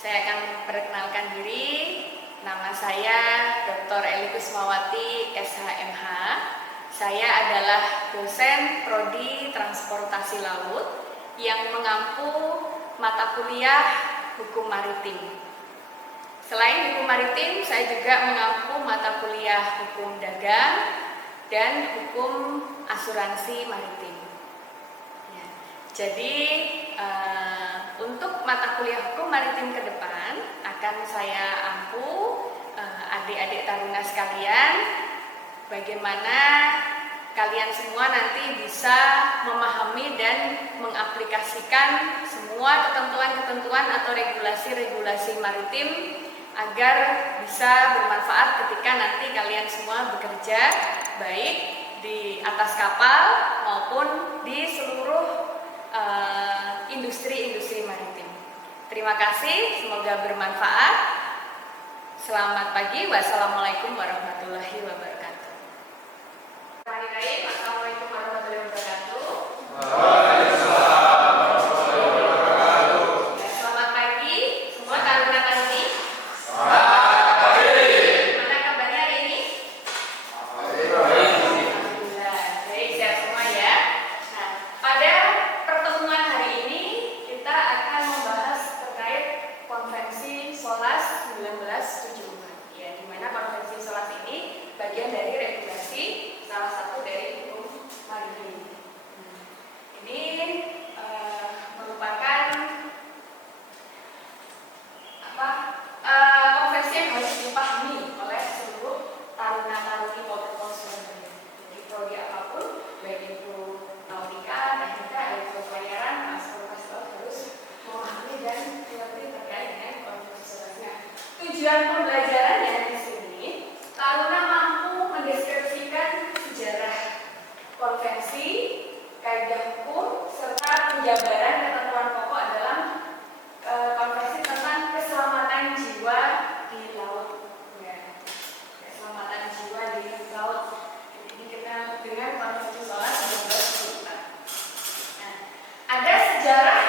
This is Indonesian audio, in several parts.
Saya akan perkenalkan diri. Nama saya Dr. Eli Kusmawati, SHMH. Saya adalah dosen Prodi Transportasi Laut yang mengampu mata kuliah Hukum Maritim. Selain Hukum Maritim, saya juga mengampu mata kuliah Hukum Dagang dan Hukum Asuransi Maritim. Ya, jadi untuk mata kuliah Hukum Maritim ke depan akan saya ampu adik-adik taruna sekalian, bagaimana kalian semua nanti bisa memahami dan mengaplikasikan semua ketentuan-ketentuan atau regulasi-regulasi maritim agar bisa bermanfaat ketika nanti kalian semua bekerja baik di atas kapal maupun di seluruh industri-industri maritim. Terima kasih, semoga bermanfaat. Selamat pagi, wassalamualaikum warahmatullahi wabarakatuh. Assalamualaikum warahmatullahi wabarakatuh. Selamat pagi, semua taruna tadi. Selamat pagi. Gimana kabarnya hari ini? Alhamdulillah, baik, sehat semua ya. Nah, pada pertemuan hari ini kita akan membahas terkait Konvensi SOLAS 1974. Ya, di mana Konvensi SOLAS ini bagian dari regulasi salah satu dari hukum maritim. Ini merupakan konvensi yang harus dipahami oleh seluruh taruna-taruni Poltekkes Surabaya. Jadi prodi apapun, baik itu nautika, teknika, elektrotelayaran, transportasi laut harus memahami dan mengerti terkait dengan konvensi SOLAS. Tujuan pembelajarannya di sini, taruna mampu mendeskripsikan sejarah konvensi, kaidah hukum, serta penjabaran ketentuan pokok dalam konvensi tentang keselamatan jiwa di laut. Ya, keselamatan jiwa di laut. Ini kita dengan konvensi SOLAS 1974. Nah, ada sejarah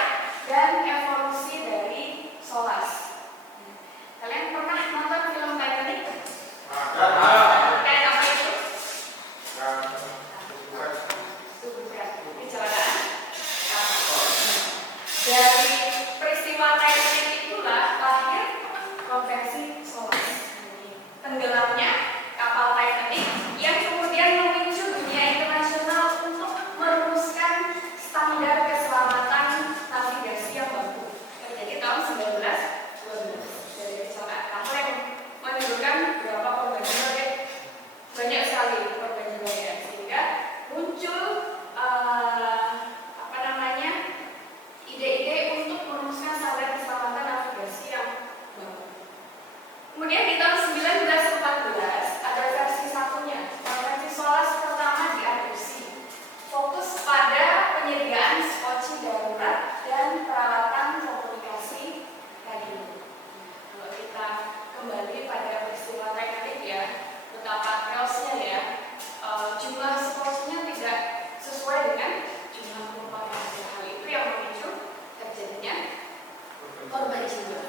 dan evolusi dari SOLAS. Kalian pernah nonton film Titanic? Kayak apa itu? Itu bukan kecelakaan kapal. Dari peristiwa Titanic itulah lahir konvensi SOLAS. Tenggelamnya kapal Titanic yang kemudian memicu dunia internasional untuk merumuskan standar keselamatan navigasi yang baru. Terjadi tahun 1912 dari kecelakaan kapal yang menimbulkan beberapa korban jiwa, banyak sekali korban jiwa ya, sehingga muncul ide-ide untuk merumuskan standar keselamatan navigasi yang baru. Kemudian di tahun 1914 ada versi satunya, konvensi SOLAS pertama diadopsi, fokus pada penyediaan skoci darurat dan peralatan komunikasi radio. Kalau kita kembali pada peristiwa Titanic ya, betapa chaosnya ya, jumlah skocinya tidak sesuai dengan jumlah penumpang yang ada. Hal itu yang memicu terjadinya korban jiwa.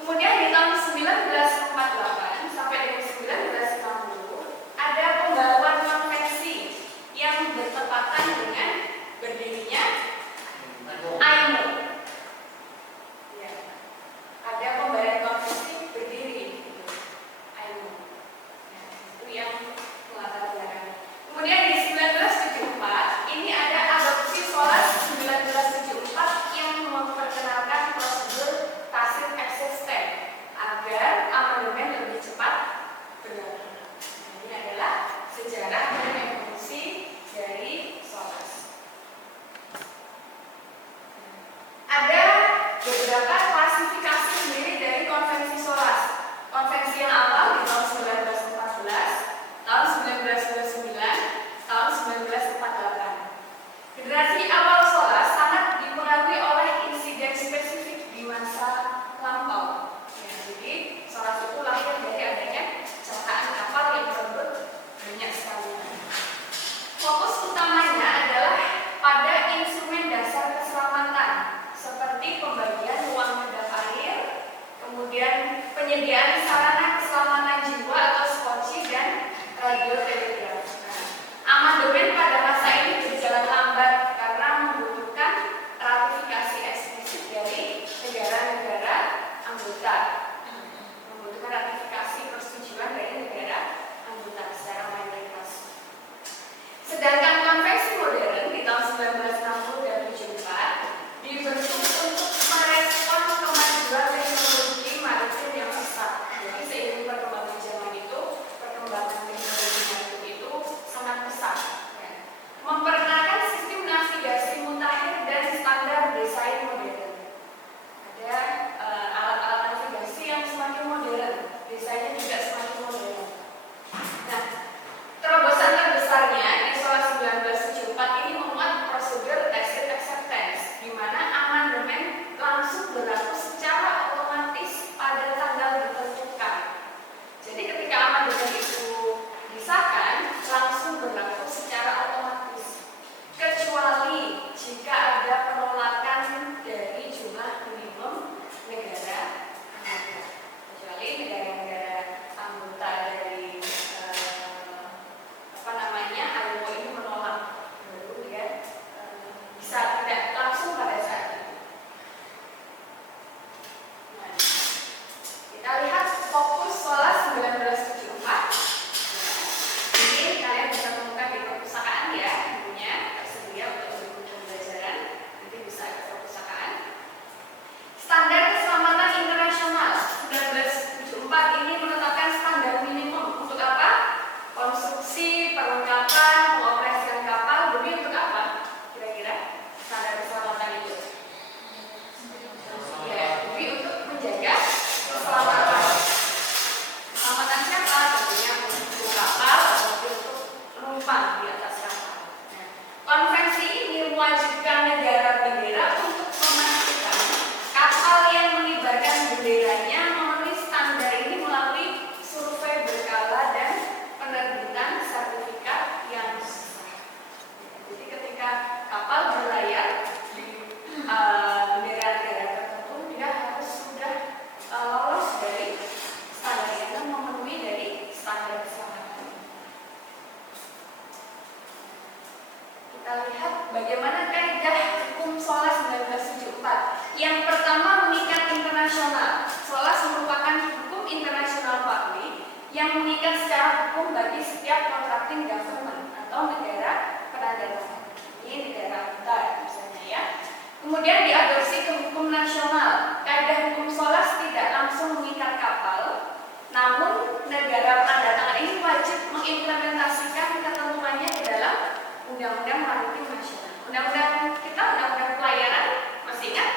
Kemudian di tahun 1948 sampai dengan 1960 ada pembaruan konvensi yang bertepatan dengan berdirinya IMO. Ya, ada pembaruan konvensi berdiri IMO. Ya, itu yang melatar belakang. Kemudian di 1974 ini ada adopsi SOLAS 1974 yang memperkenalkan prosedur tacit existence agar amandemen lebih cepat berlaku. Ini adalah sejarah dan evolusi dari SOLAS. Ada beberapa klasifikasi sendiri dari konvensi SOLAS. Konvensi yang awal di tahun 1914, tahun 1929, tahun 1948. Generasi awal SOLAS sangat dipengaruhi oleh insiden spesifik di masa lampau. Ya, jadi SOLAS itu lahir dari adanya kecelakaan kapal yang tersebut banyak sekali. Fokus utamanya adalah pada instrumen dasar keselamatan seperti pembagian ruang kedap air, penyediaan sarana keselamatan jiwa atau skoci dan radiotelegraf. Amandemen pada masa ini berjalan lambat karena membutuhkan ratifikasi eksplisit dari negara-negara anggota, membutuhkan ratifikasi persetujuan dari negara anggota secara mayoritas. Sedangkan konvensi modern di tahun 1960 dan 74 dibentuk untuk merespon kemajuan teknologi maritim yang pesat. Jadi seiring perkembangan zaman itu, perkembangan teknologi maritim itu sangat pesat. Memperkenalkan sistem navigasi mutakhir dan standar desain modern. Ada alat-alat navigasi yang semakin modern, desainnya juga semakin modern. Nah, terobosan terbesarnya di SOLAS 1974 ini memuat prosedur tacit acceptance, di mana amandemen langsung berlaku secara otomatis pada tanggal ditentukan. Jadi ketika amandemen itu disahkan, langsung berlaku secara otomatis, kecuali jika ada penolakan dari jumlah minimum negara anggota. Kecuali negara-negara anggota dari ILO ini menolak, baru dia bisa tidak langsung pada saat itu. Nah, kita lihat fokus SOLAS 1974. Ini kalian bisa temukan di perpustakaan ya, bukunya tersedia untuk buku pembelajaran, nanti bisa ke perpustakaan. Standar keselamatan internasional 1974 ini menetapkan standar minimum untuk apa? Konstruksi, perlengkapan, pengoperasian kapal, demi untuk apa? Kira-kira standar keselamatan itu? Ya, demi untuk menjaga keselamatan. Keselamatan siapa? Tentunya untuk kapal atau untuk penumpang di atas kapal. Nah, konvensi ini mewajibkan negara bendera untuk memastikan kapal yang mengibarkan benderanya memenuhi standar ini melalui survei berkala dan penerbitan sertifikat yang sah. Jadi ketika kapal berlayar di bendera negara tertentu, dia harus sudah lolos dari standar itu, memenuhi dari standar keselamatan. Kita lihat bagaimana kaidah hukum SOLAS 1974. Yang pertama, mengikat internasional. SOLAS merupakan hukum internasional publik yang mengikat secara hukum bagi setiap contracting government atau negara penandatangan. Ini negara anggota misalnya ya. Kemudian diadopsi ke hukum nasional. Kaidah hukum SOLAS tidak langsung mengikat kapal, namun negara penandatangan ini wajib mengimplementasikan ketentuannya ke dalam undang-undang maritim nasional. Undang-undang kita, undang-undang pelayaran, masih ingat?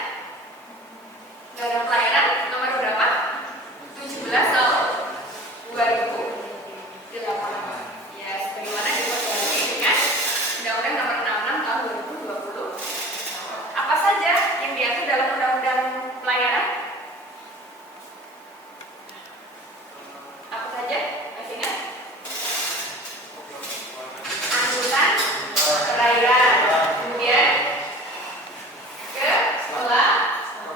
Undang-undang pelayaran nomor berapa? 17 tahun 2008. Ya, sebagaimana diperbarui dengan Undang-Undang Nomor 66 tahun 2020. Apa saja yang diatur dalam Undang-Undang Pelayaran? Apa saja? Masih ingat? Angkutan perairan, kemudian ke sekolah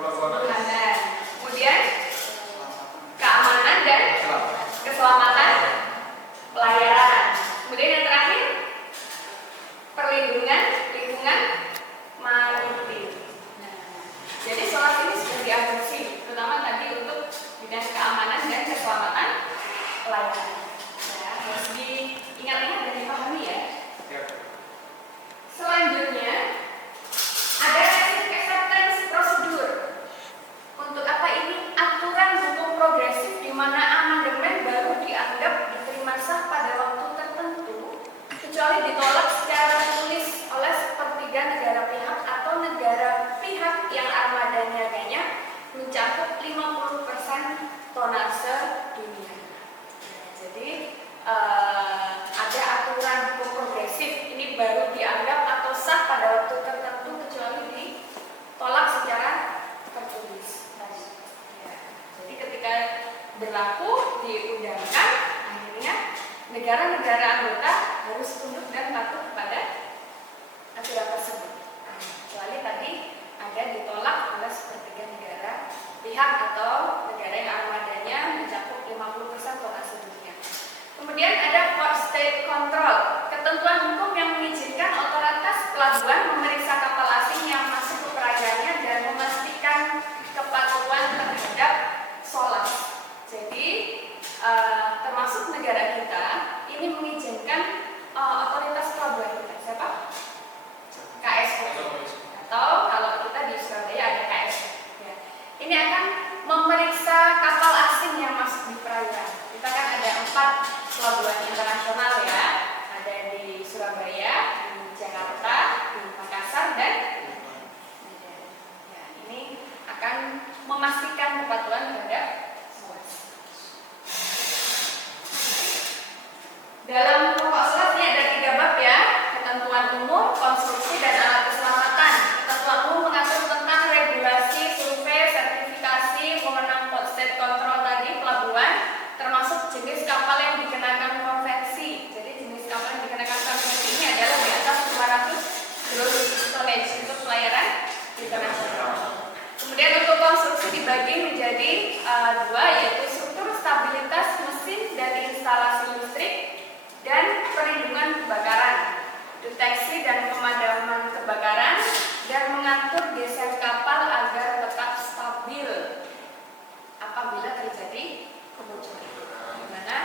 pertahanan, kemudian keamanan dan keselamatan pelayaran, kemudian yang terakhir perlindungan lingkungan maritim. Nah, jadi SOLAS ini sudah diadopsi, terutama tadi untuk bidang keamanan dan keselamatan pelayaran. Ya, harus diingat-ingat dan dipahami ya. Selanjutnya ada acceptance prosedur. Untuk apa ini? Aturan hukum progresif di mana amandemen baru dianggap diterima sah pada waktu tertentu, kecuali ditolak secara tertulis oleh sepertiga negara pihak atau negara pihak yang armada niaganya mencakup 50% tonase dunia. Jadi ada aturan hukum progresif ini baru dianggap atau sah pada waktu tertentu kecuali ditolak secara tertulis. Ya. Jadi ketika berlaku diundangkan, akhirnya negara-negara anggota harus tunduk dan patuh pada aturan tersebut. Kecuali tadi ada ditolak oleh sepertiga negara pihak atau negara yang armadanya Kemudian ada port state control, ketentuan hukum yang mengizinkan otoritas pelabuhan memeriksa kapal asing yang masuk ke perayaannya dan memastikan kepatuhan terhadap SOLAS. Jadi termasuk negara kita ini mengizinkan otoritas pelabuhan kita, siapa? KSP. Atau kalau kita di Surabaya ada KSP. Ya. Ini akan memeriksa kapal asing yang masuk di perairan. Kita kan ada 4 pelabuhan internasional ya, ada di Surabaya, di Jakarta, di Makassar dan Medan. Ya, ini akan memastikan kepatuhan terhadap SOLAS. Dalam pokok SOLAS ini ada 3 bab ya, ketentuan umum, konstruksi dan alat keselamatan. Ketentuan umum mengatur tentang regulasi, survei, sertifikasi, wewenang port state control tadi pelabuhan, termasuk jenis kapal yang dikenakan konvensi. Jadi jenis kapal yang dikenakan konvensi ini adalah di atas 500 gross tonnage untuk pelayaran internasional. Kemudian untuk konstruksi dibagi menjadi 2, yaitu struktur stabilitas mesin dan instalasi listrik dan perlindungan kebakaran, deteksi dan pemadaman kebakaran, dan mengatur desain kapal agar tetap stabil apabila terjadi kebocoran, di mana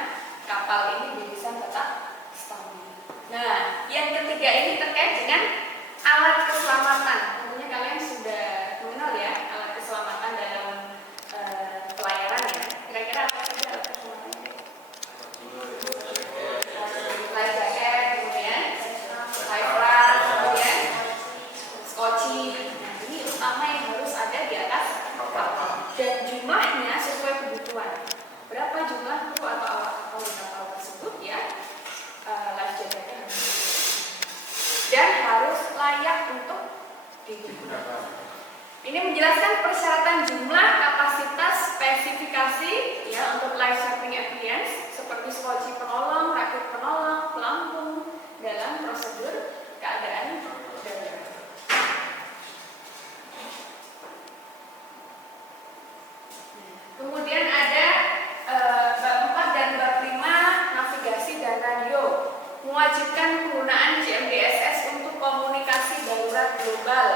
kapal ini didesain tetap stabil. Nah, yang ketiga ini terkait dengan alat keselamatan. Tentunya kalian sudah mengenal ya alat keselamatan dalam pelayaran ya. Kira-kira apa saja alat keselamatan? Life jacket, kemudian life raft, kemudian skoci. Nah, ini utama yang harus ada di atas kapal. Dan jumlahnya sesuai kebutuhan. Berapa jumlah kru atau awak kapal tersebut ya? Life jacketnya harus dan harus layak untuk digunakan. Ini menjelaskan persyaratan jumlah, kapasitas, spesifikasi ya untuk life saving appliance seperti skoci penolong, rakit penolong, pelampung dalam prosedur keadaan darurat. Kemudian ada bab 4 dan bab 5 navigasi dan radio, mewajibkan penggunaan GMDSS untuk komunikasi darurat global.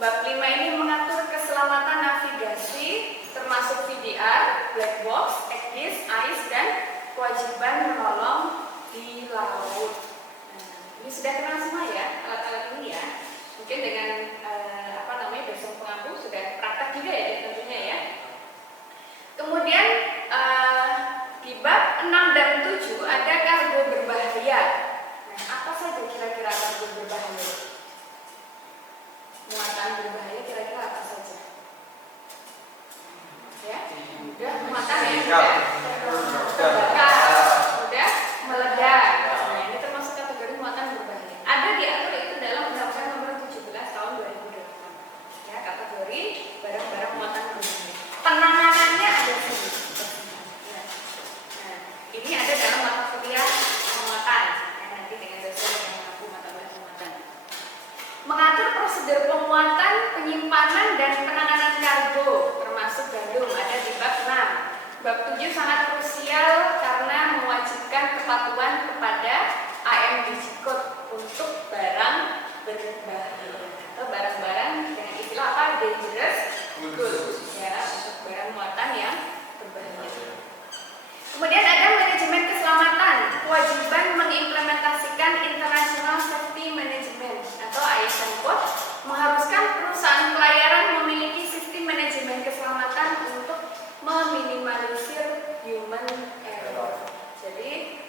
Bab 5 ini mengatur keselamatan navigasi termasuk VDR, black box, ECDIS, AIS, dan kewajiban menolong di laut. Ini sudah kenal semua ya alat-alat ini ya. Mungkin dengan dosen pengampu sudah praktek juga ya tentunya ya. Kemudian di bab 6 dan 7 ada kargo berbahaya. Nah, apa saja kira-kira kargo berbahaya? Muatan berbahaya kira-kira apa saja? Ya, udah muatan yang terbakar, udah meledak. Nah, ini termasuk kategori muatan berbahaya. Ada diatur itu dalam Undang-Undang Nomor 17 Tahun 2008. Ya, kategori barang-barang muatan berbahaya. Penanganannya ada sini. Ya. Nah, ini ada dalam mata kuliah penguatan. Ya, nanti dengan dosen yang mengaku mata kuliah penguatan. Mengatur prosedur pemuatan, penyimpanan, dan penanganan kargo termasuk gandum ada di bab 6. Bab 7 sangat krusial karena mewajibkan kepatuhan kepada AMDG Code untuk barang berbahaya atau barang-barang dengan istilah apa? Dangerous goods ya, untuk barang muatan yang berbahaya. Kemudian ada manajemen keselamatan, kewajiban mengimplementasikan International Safety Management atau ISM Code mengharuskan perusahaan pelayaran memiliki sistem manajemen keselamatan untuk meminimalisir human error. Jadi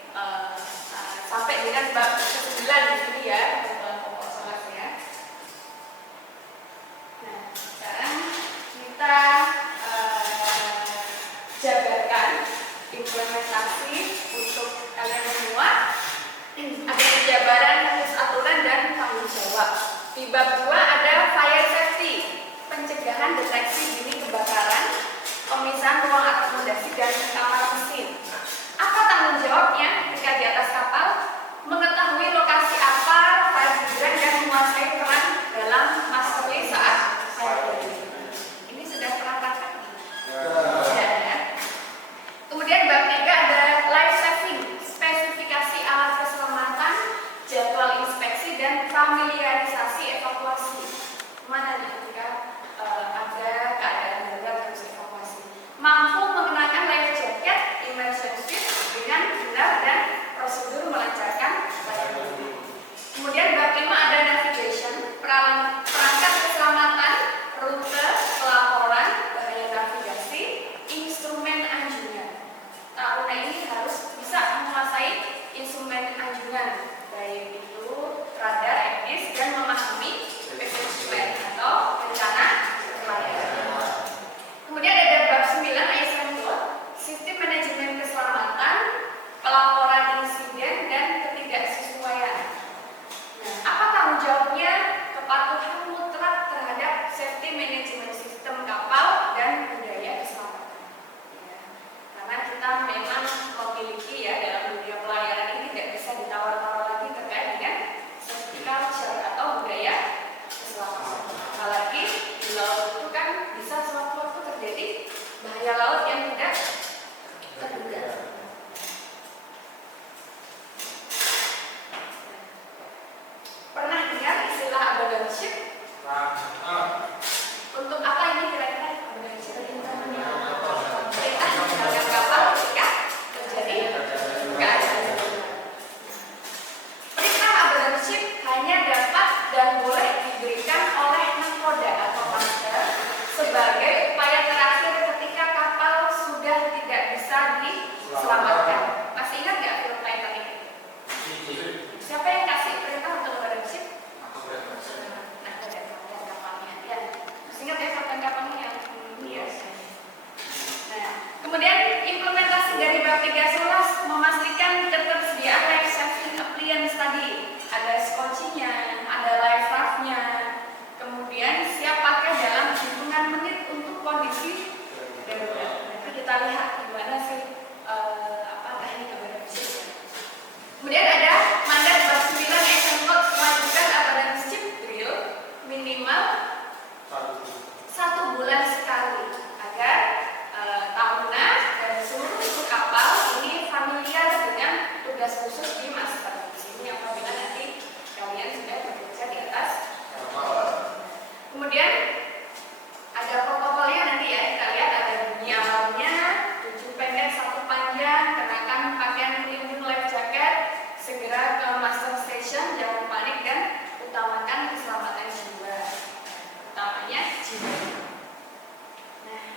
sampai dengan bab 9 di sini ya, dalam pokok SOLAS ya. Nah, sekarang kita jabarkan implementasi untuk kalian semua. Ada penjabaran rumus aturan dan tanggung jawab. Di bab 2 ada fire safety, pencegahan deteksi dini kebakaran, pemisahan ruang akomodasi dan kamar mesin. Apa tanggung jawabnya ketika di atas kapal? Mengetahui lokasi apar, fire hydrant, dan menguasai peran dalam masterway saat fire burning. Ini sudah pernah praktek? Ya. Kemudian bab 3 ada life saving, spesifikasi Kemudian implementasi dari bab 311 memastikan ketersediaan life saving appliance tadi. Ada skocinya, ada life raft-nya. Kemudian siap pakai dalam hitungan menit untuk kondisi darurat. Nanti kita lihat gimana sih teknik adaptasi. Kemudian ada mandat bab 9 action code mewajibkan apabila chip drill minimal 1 bulan sekali agar taruna dan seluruh kapal ini familiar dengan tugas khusus di master. Di sini apabila nanti kalian sudah bekerja di atas. Kemudian ada protokolnya nanti ya, kita lihat ada bunyi awalnya, 7 pendek 1 panjang, kenakan pakaian pelindung life jacket, segera ke master station, jangan panik dan utamakan keselamatan jiwa. Utamanya jiwa. Nah,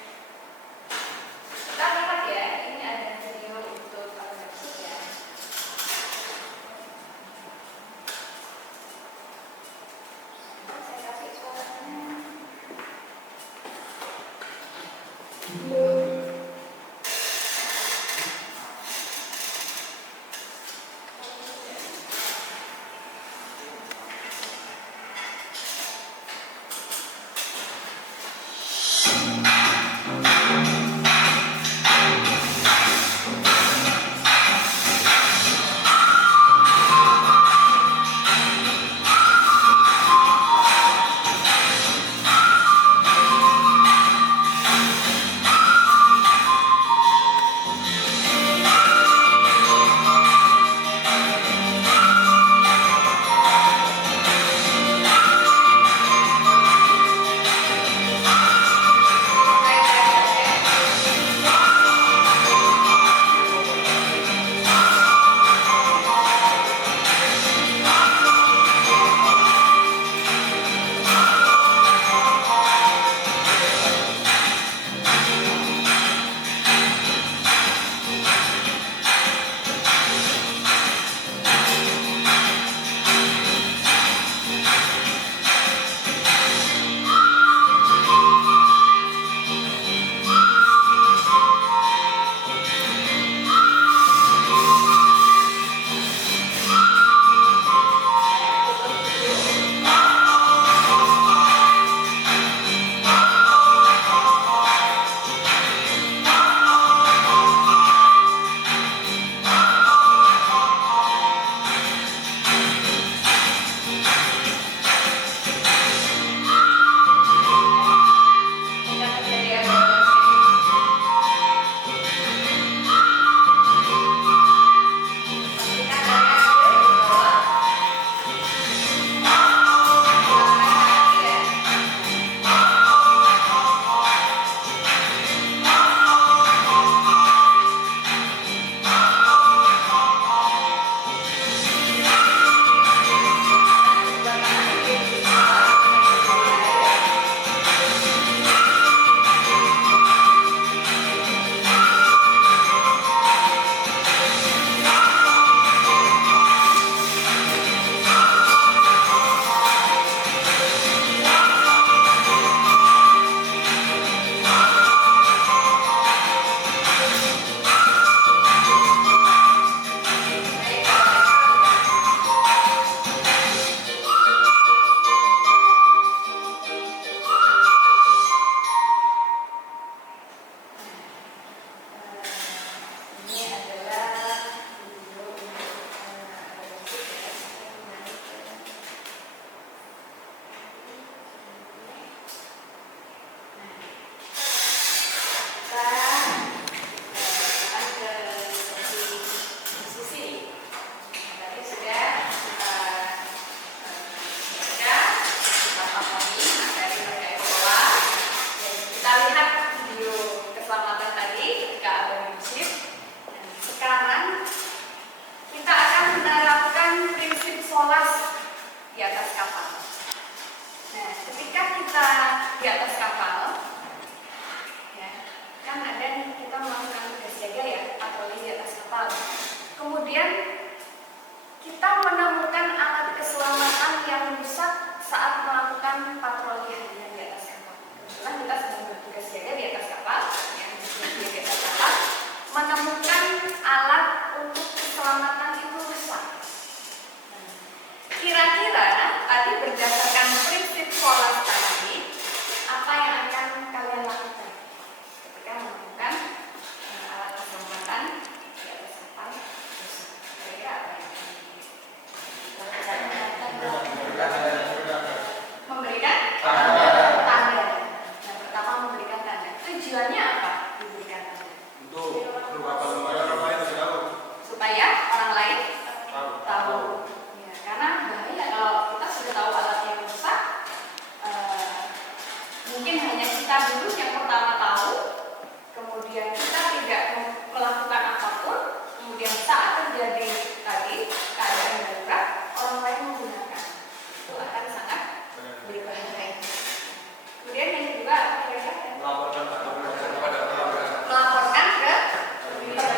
kita lihat ya, ini ada video untuk maksud ya. Saya kasih suaranya. patroli harian di atas kapal. Kebetulan kita sedang bertugas jaga di atas kapal, yang disini di atas kapal. tujuannya apa diberikan tanda? Untuk supaya orang lain tahu. Supaya orang lain tahu. Ya, karena bahaya kalau kita sudah tahu alat yang rusak, mungkin hanya kita dulu yang pertama tahu, kemudian kita tidak melakukan apapun, kemudian saat terjadi tadi keadaan darurat, orang lain menggunakan, itu akan sangat berbahaya. Kemudian yang kedua apa kira-kira? Melaporkan ke perwira.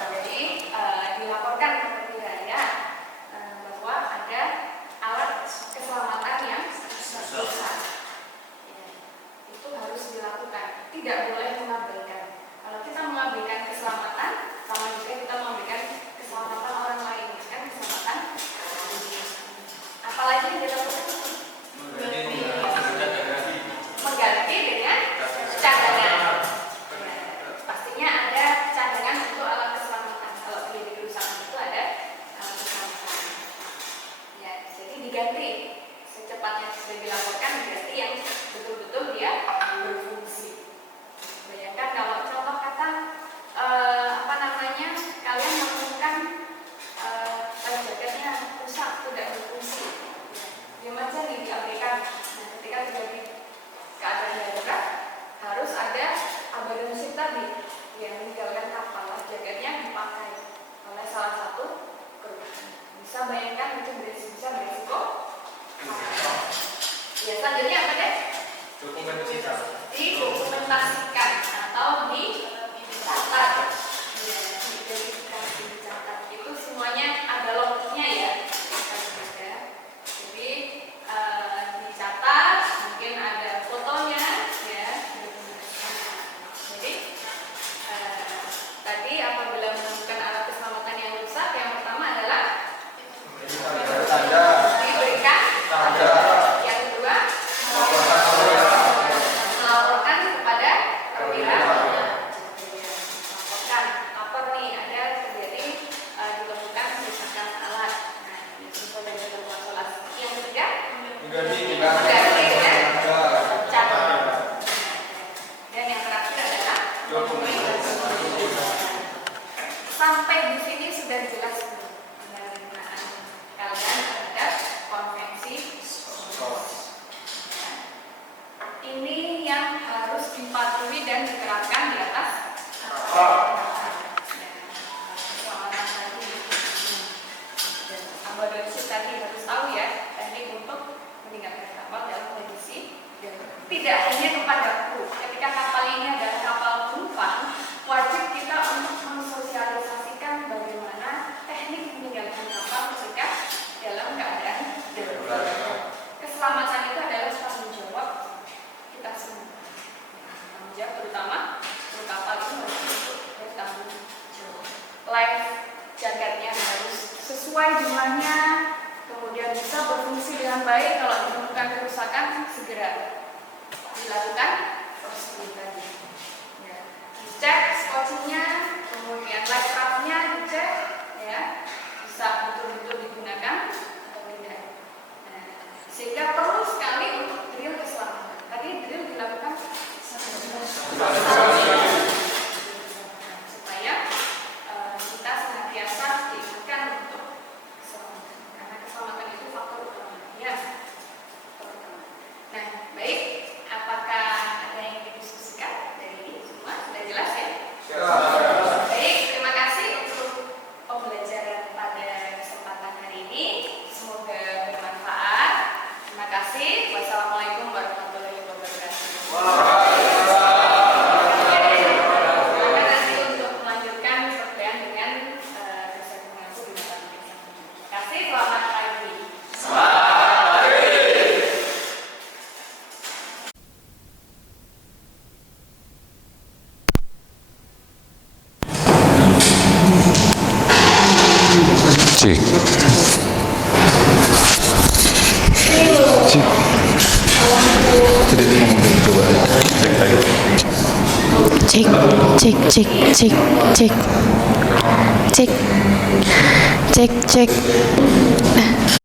Jadi dilaporkan ke perwira bahwa ada alat keselamatan yang rusak. Ya, itu harus dilakukan. Tidak boleh mengabaikan. Kalau kita mengabaikan keselamatan, sama juga kita mengabaikan keselamatan orang lain, kan keselamatan. Apalagi yang dilakukan mengganti dengan cadangan. Pastinya ada cadangan untuk alat keselamatan. Kalau terjadi kerusakan itu ada alat keselamatan. Ya, jadi diganti secepatnya sudah dilaporkan, diganti yang betul-betul dia berfungsi. Bayangkan kalau contoh kata kalian menemukan jaketnya rusak, tidak berfungsi. Diam aja nih diabaikan. Nah, ketika terjadi keadaan darurat harus ada abadi musik tadi yang meninggalkan kapal, jaketnya dipakai oleh salah satu kru. Bisa bayangkan itu bisa berisiko. Ya, selanjutnya apa deh? Didokumentasikan atau dicatat. Ya, dicatat itu semuanya ada logiknya ya. Jadi dicatat, mungkin ada fotonya ya. Jadi tadi apabila menemukan alat keselamatan yang rusak, yang pertama adalah diberikan tanda. Yang kedua melaporkan kepada perwira. Melaporkan apa nih, ada terjadi ditemukan kerusakan alat. Nah, ini sesuai dengan ketentuan. Yang ketiga mengganti dengan cadangan. Dan yang terakhir adalah dokumentasi. Sampai di sini sudah jelas penggunaan kalian terhadap konvensi SOS. Ini yang harus dipatuhi dan diterapkan di atas keselamatan tadi. Abadonship tadi harus tahu ya, teknik untuk meninggalkan kapal dalam kondisi darurat. Tidak hanya kepada kru. Ketika kapal ini adalah kapal penumpang, wajib kita untuk mensosialisasikan bagaimana teknik meninggalkan kapal ketika dalam keadaan darurat. Keselamatan itu adalah tanggung jawab kita semua. Tanggung jawab terutama kru kapal itu harus bertanggung jawab. Life jaketnya harus sesuai jumlahnya, kemudian bisa berfungsi dengan baik. Kalau ditemukan kerusakan, segera dilakukan prosedur tadi. Ya. Dicek scotchingnya, kemudian light raftnya dicek, ya, bisa betul-betul digunakan atau tidak. Nah, sehingga perlu sekali untuk drill keselamatan. Tadi drill dilakukan supaya kita senantiasa diingatkan untuk keselamatan, karena keselamatan itu faktor utama. Ya. Nah, baik. Apakah ada yang didiskusikan dari ini semua? Sudah jelas ya? Baik, terima kasih untuk pembelajaran pada kesempatan hari ini. Semoga bermanfaat. Terima kasih. Wassalamualaikum warahmatullahi wabarakatuh. Nanti untuk melanjutkan perkuliahan dengan dosen pengajar di mata kuliah. Terima kasih. Selamat pagi. Cek. Cek. Cek, cek, cek, cek, cek, cek, cek, cek.